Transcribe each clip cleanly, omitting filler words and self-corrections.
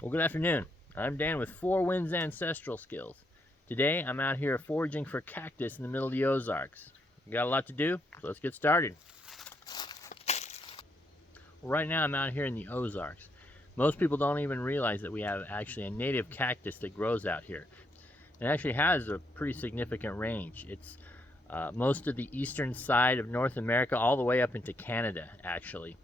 Well, good afternoon. I'm Dan with Four Winds Ancestral Skills. Today, I'm out here foraging for cactus in the middle of the Ozarks. We got a lot to do, so let's get started. Well, right now, I'm out here in the Ozarks. Most people don't even realize that we have actually a native cactus that grows out here. It actually has a pretty significant range. It's most of the eastern side of North America, all the way up into Canada, actually.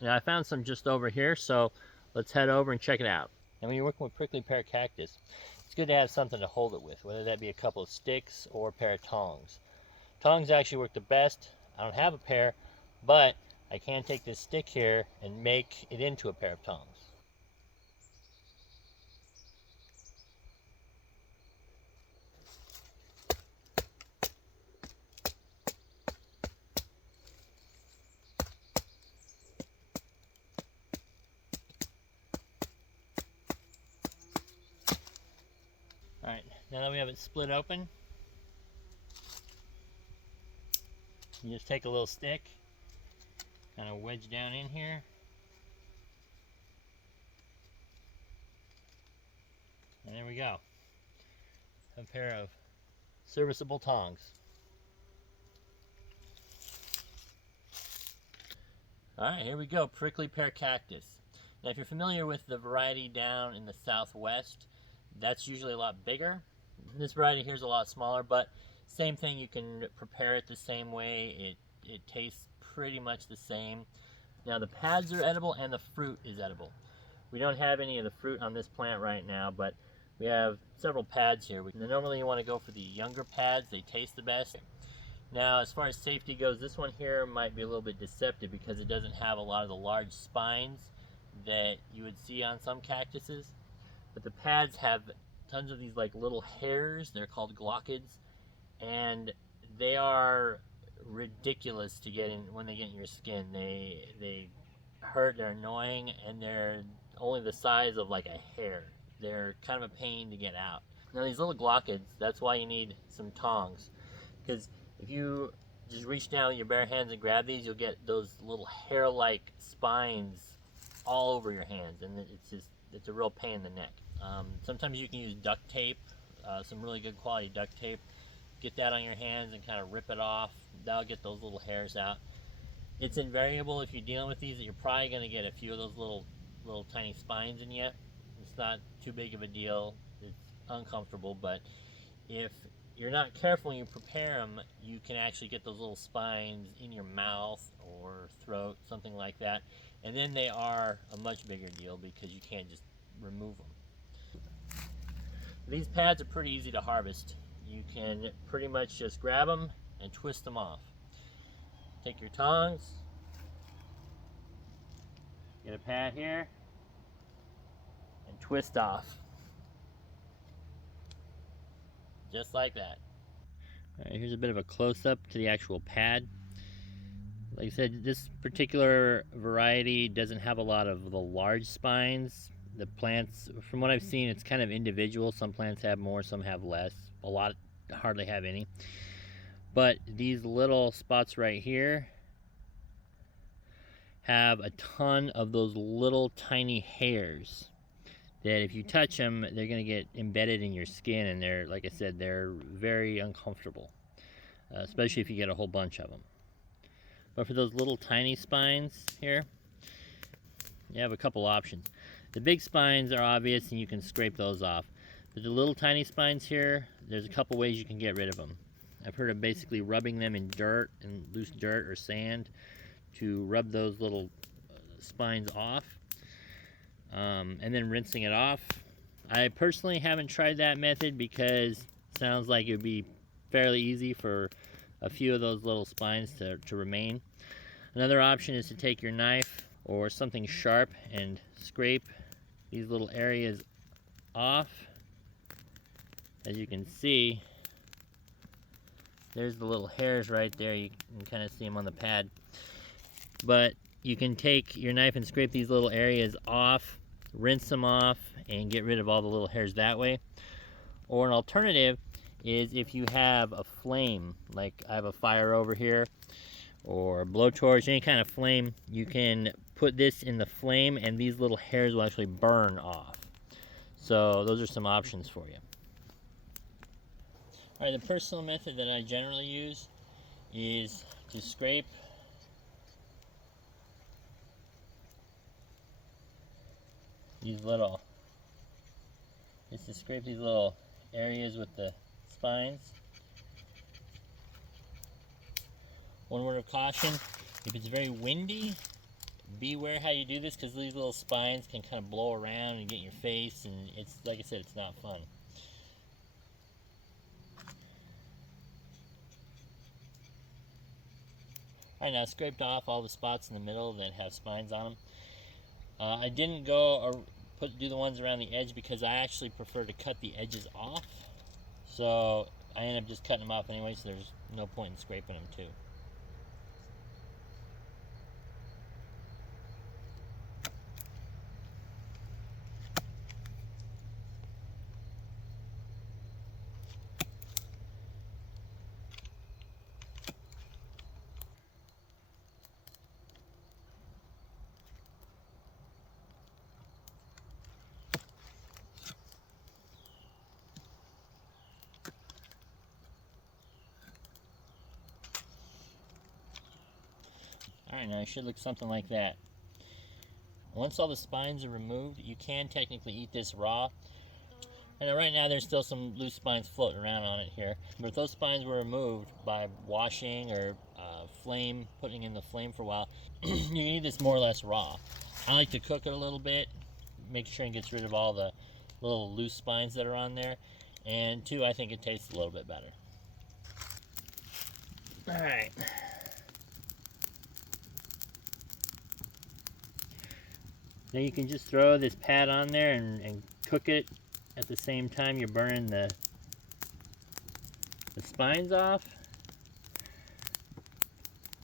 Now, I found some just over here, so let's head over and check it out. And when you're working with prickly pear cactus, it's good to have something to hold it with, whether that be a couple of sticks or a pair of tongs. Tongs actually work the best. I don't have a pair, but I can take this stick here and make it into a pair of tongs. Alright, now that we have it split open, you just take a little stick, kind of wedge down in here, and there we go. A pair of serviceable tongs. Alright, here we go, prickly pear cactus. Now if you're familiar with the variety down in the southwest, that's usually a lot bigger. This variety here is a lot smaller, but same thing, you can prepare it the same way. It tastes pretty much the same. Now the pads are edible and the fruit is edible. We don't have any of the fruit on this plant right now, but we have several pads here. Normally you want to go for the younger pads, they taste the best. Now as far as safety goes, this one here might be a little bit deceptive because it doesn't have a lot of the large spines that you would see on some cactuses. But the pads have tons of these like little hairs. They're called glochids, and they are ridiculous to get in when they get in your skin. They hurt, they're annoying, and they're only the size of like a hair. They're kind of a pain to get out. Now these little glochids, that's why you need some tongs, because if you just reach down with your bare hands and grab these, you'll get those little hair-like spines all over your hands, and it's a real pain in the neck. Sometimes you can use duct tape, some really good quality duct tape. Get that on your hands and kind of rip it off. That'll get those little hairs out. It's invariable if you're dealing with these that you're probably going to get a few of those little tiny spines in you. It's not too big of a deal. It's uncomfortable, but if you're not careful when you prepare them, you can actually get those little spines in your mouth or throat, something like that. And then they are a much bigger deal because you can't just remove them. These pads are pretty easy to harvest. You can pretty much just grab them and twist them off. Take your tongs, get a pad here, and twist off. Just like that. All right, here's a bit of a close-up to the actual pad. Like I said, this particular variety doesn't have a lot of the large spines. The plants, from what I've seen, it's kind of individual. Some plants have more, some have less. A lot hardly have any. But these little spots right here have a ton of those little tiny hairs that if you touch them, they're going to get embedded in your skin, and they're, like I said, they're very uncomfortable, especially if you get a whole bunch of them. But for those little tiny spines here, you have a couple options. The big spines are obvious and you can scrape those off. But the little tiny spines here, there's a couple ways you can get rid of them. I've heard of basically rubbing them in dirt, and loose dirt or sand, to rub those little spines off, and then rinsing it off. I personally haven't tried that method because it sounds like it would be fairly easy for a few of those little spines to remain. Another option is to take your knife or something sharp and scrape these little areas off. As you can see, there's the little hairs right there. You can kind of see them on the pad. But you can take your knife and scrape these little areas off, rinse them off, and get rid of all the little hairs that way. Or an alternative is if you have a flame, like I have a fire over here, or a blowtorch, any kind of flame, you can put this in the flame and these little hairs will actually burn off. So those are some options for you. Alright, the personal method that I generally use is to scrape these little areas with the spines. One word of caution, if it's very windy, beware how you do this, because these little spines can kind of blow around and get in your face, and it's, like I said, it's not fun. Alright, now I scraped off all the spots in the middle that have spines on them. I didn't go or do the ones around the edge because I actually prefer to cut the edges off. So I end up just cutting them off anyway, so there's no point in scraping them too. Alright, now it should look something like that. Once all the spines are removed, you can technically eat this raw. And right now there's still some loose spines floating around on it here. But if those spines were removed by washing or putting in the flame for a while, you can eat this more or less raw. I like to cook it a little bit, make sure it gets rid of all the little loose spines that are on there. And two, I think it tastes a little bit better. Alright. Now you can just throw this pad on there and cook it at the same time you're burning the spines off.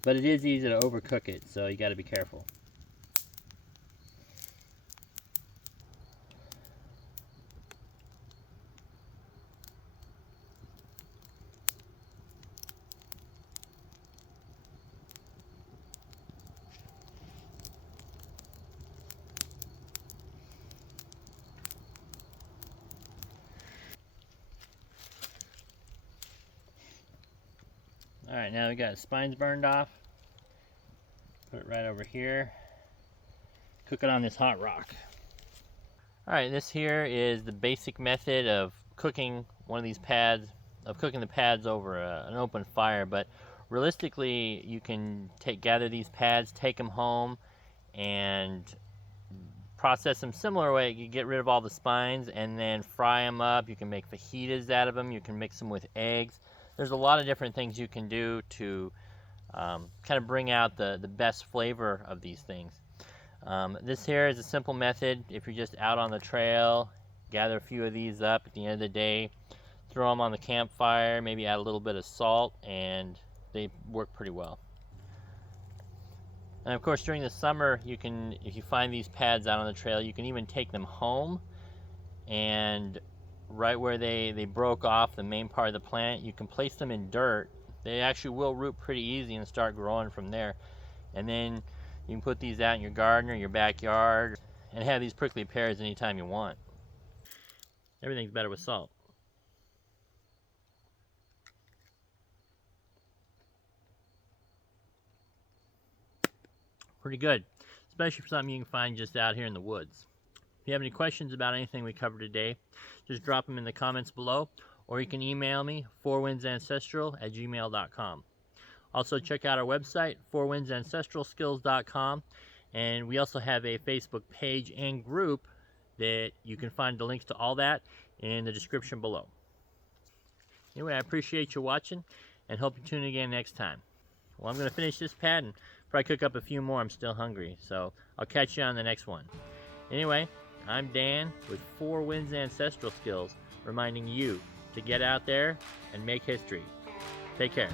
But it is easy to overcook it, so you got to be careful. Alright, now we got spines burned off. Put it right over here. Cook it on this hot rock. Alright, this here is the basic method of cooking one of these pads, cooking the pads over an open fire. But realistically, you can gather these pads, take them home, and process them similar way. You get rid of all the spines and then fry them up. You can make fajitas out of them. You can mix them with eggs. There's a lot of different things you can do to kind of bring out the best flavor of these things. This here is a simple method. If you're just out on the trail, gather a few of these up at the end of the day, throw them on the campfire, maybe add a little bit of salt, and they work pretty well. And of course, during the summer, you can, if you find these pads out on the trail, you can even take them home, and right where they broke off the main part of the plant, you can place them in dirt. They actually will root pretty easy and start growing from there. And then you can put these out in your garden or your backyard and have these prickly pears anytime you want. Everything's better with salt. Pretty good, especially for something you can find just out here in the woods. If you have any questions about anything we covered today, just drop them in the comments below, or you can email me, fourwindsancestral@gmail.com. Also, check out our website, fourwindsancestralskills.com, and we also have a Facebook page and group that you can find the links to all that in the description below. Anyway, I appreciate you watching, and hope you tune in again next time. Well, I'm going to finish this pad and probably cook up a few more. I'm still hungry, so I'll catch you on the next one. Anyway, I'm Dan with Four Winds Ancestral Skills, reminding you to get out there and make history. Take care.